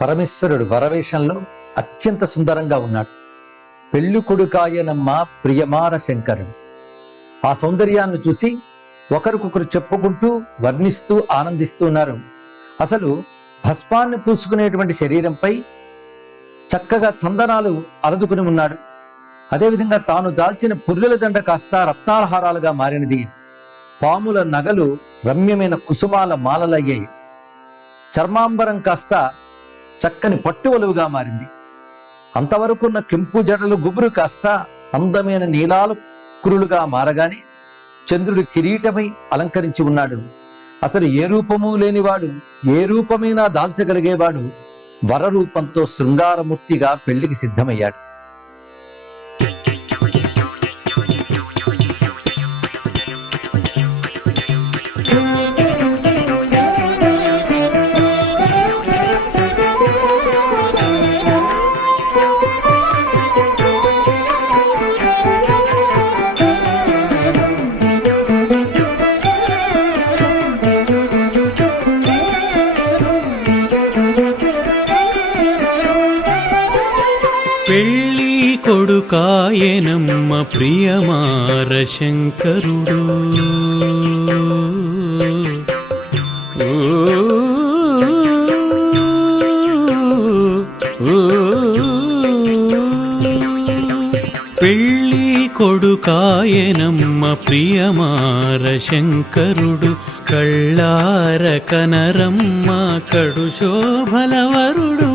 పరమేశ్వరుడు వరవేషంలో అత్యంత సుందరంగా ఉన్నాడు. పెళ్లి కొడుకాయనమ్మ ప్రియమార శంకరుడు. ఆ సౌందర్యాన్ని చూసి ఒకరికొకరు చెప్పుకుంటూ వర్ణిస్తూ ఆనందిస్తూ ఉన్నారు. అసలు భస్మాన్ని పూసుకునేటువంటి శరీరంపై చక్కగా చందనాలు అలదుకుని ఉన్నాడు. అదేవిధంగా తాను దాల్చిన పుర్రెల దండ కాస్త రత్నాలహారాలుగా మారినది. పాముల నగలు రమ్యమైన కుసుమాల మాలలయ్యాయి. చర్మాంబరం కాస్త చక్కని పట్టు ఒలువుగా మారింది. అంతవరకున్న కెంపు జడలు గుబురు కాస్త అందమైన నీలాలు కురులుగా మారగానే చంద్రుడి కిరీటమై అలంకరించి ఉన్నాడు. అసలు ఏ రూపము లేనివాడు ఏ రూపమైనా దాల్చగలిగేవాడు వరరూపంతో శృంగారమూర్తిగా పెళ్లికి సిద్ధమయ్యాడు. పెళ్ళి కొడుకాయనమ్మ ప్రియమార శంకరుడు. పెళ్ళి కొడుకాయనమ్మ ప్రియమార శంకరుడు. కళ్ళార కనరమ్మ కడు శోభలవరుడు.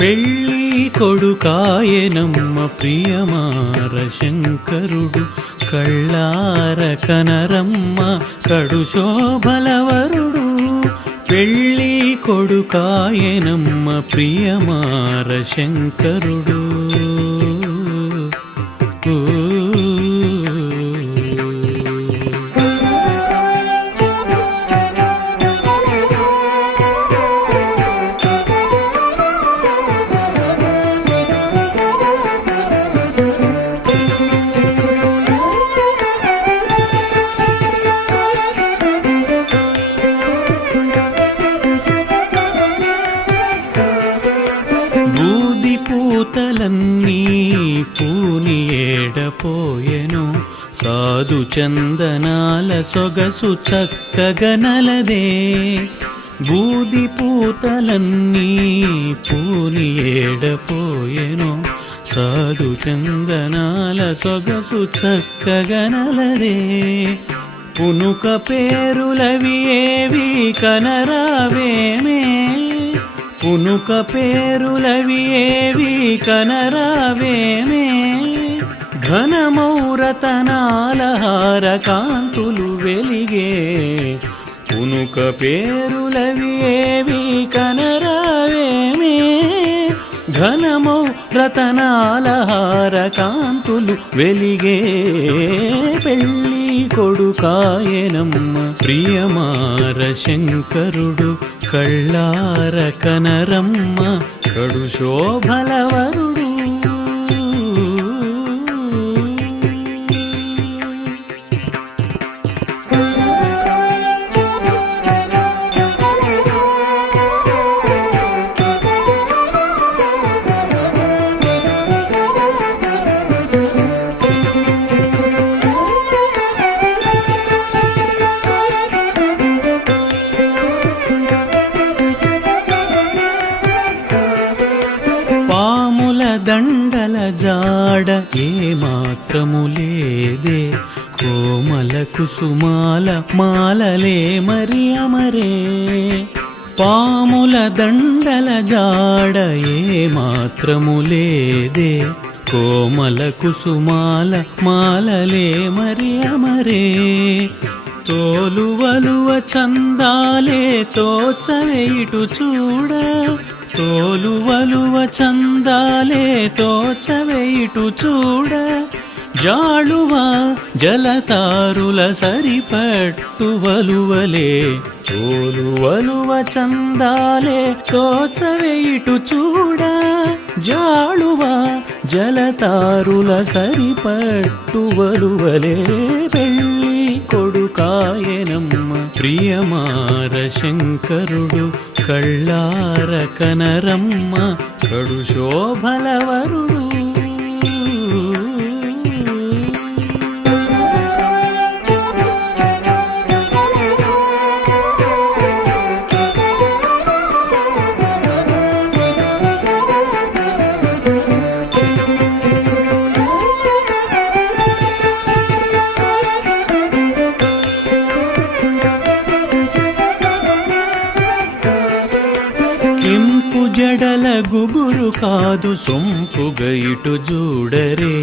పెళ్ళి కొడుకాయనమ్మ ప్రియమార శంకరుడు. కళ్ళార కనరమ్మ కడు శోభలవరుడు. పెళ్ళి కొడుకాయనమ్మ ప్రియమార శంకరుడు. బూది పూతలన్నీ పూని ఏడపోయెను. సాధు చందనాల సొగసు చక్కగనలదే. బూది పూతలన్నీ పూని ఏడపోయెను. సాధు చందనాల సొగసు చక్కగనలదే. పునుక పేరులవి ఏవి కనరావేమే. పునుక పేరులవి ఏవి కనరావేమే. ఘనమౌరతనాల హార కాంతులు వెలిగే. పునుక పేరులవి ఏవి కనరావేమే. ఘనమౌరతనాల హార కాంతులు వెలిగే. పెళ్ళి కొడుకాయనమ్మ ప్రియమార శంకరుడు. కళ్ళార కనరమ్మ కడు శోభలవరుడు. పాముల దండల జాడ ఏ మాత్రము లేదే. కోమల కుసుమాల మాలలే మరి అమరే. పాముల దండల జాడ ఏ మాత్రము లేదే. కోమల కుసుమాల మాలలే మరి అమరే. తోలువలువ చందాలే తోచవే ఇటు చూడ. తోలువలువ చందాలే తోచవే ఇటు చూడ. జాళువ జలతారుల సరిపట్టు వలువలే. తోలువలువ చందాలే తోచవే ఇటు చూడ. జాళువ జలతారుల సరిపట్టు వలువలే. పెళ్ళి కొడుకాయనమ్మ ప్రియమార శంకరుడు కళ్ళార కనరమ్మ కడు శోభలవరుడు. కెంపు జడల గుబురు కాదు సొంపుగ ఇటు చూడరే,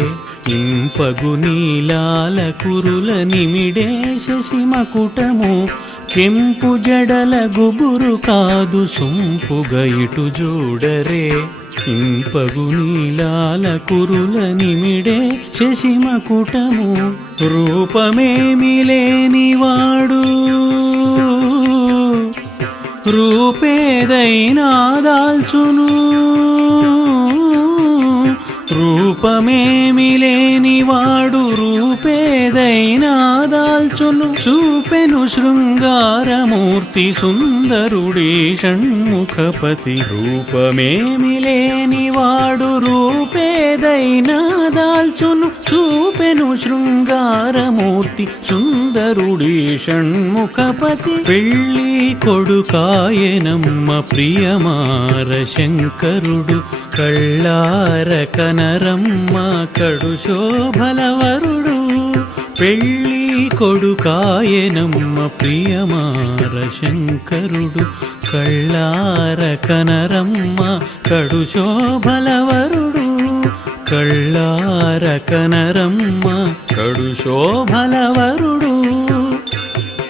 ఇంపగు నీలాల కురుల నిమిడే శశి మకుటము. కెంపు జడల గుబురు కాదు సొంపుగ ఇటు చూడరే, ఇంపగు నీలాల కురుల నిమిడే శశి మకుటము. రూపమేమి లేనివాడు రూపేదైనా దాల్చును, రూపమేమి లేనివాడు రూపేదైనా దాల్చును. చూపెను శృంగారమూర్తి సుందరుడి షణ్ముఖపతి, రూపమేమి లేనివాడు రూపేదైనా దాల్చును. చూపెను శృంగారమూర్తి సుందరుడి షణ్ముఖపతి, పెళ్ళి కొడుకాయనమ్మ ప్రియమార శంకరుడు కళ్ళార కనరమ్మ కడు శోభలవరుడు. పెళ్ళి కొడుకాయనమ్మ ప్రియమార శంకరుడు కళ్ళార కనరమ్మ కడు శోభలవరుడు. కళ్ళార కనరమ్మ కడు శోభలవరుడు.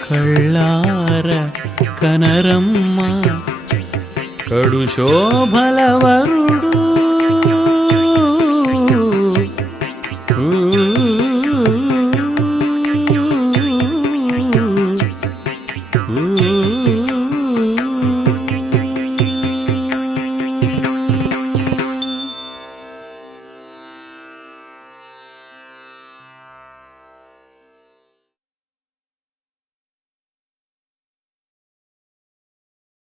కళ్ళార కనరమ్మ కడు శోభలవరుడు.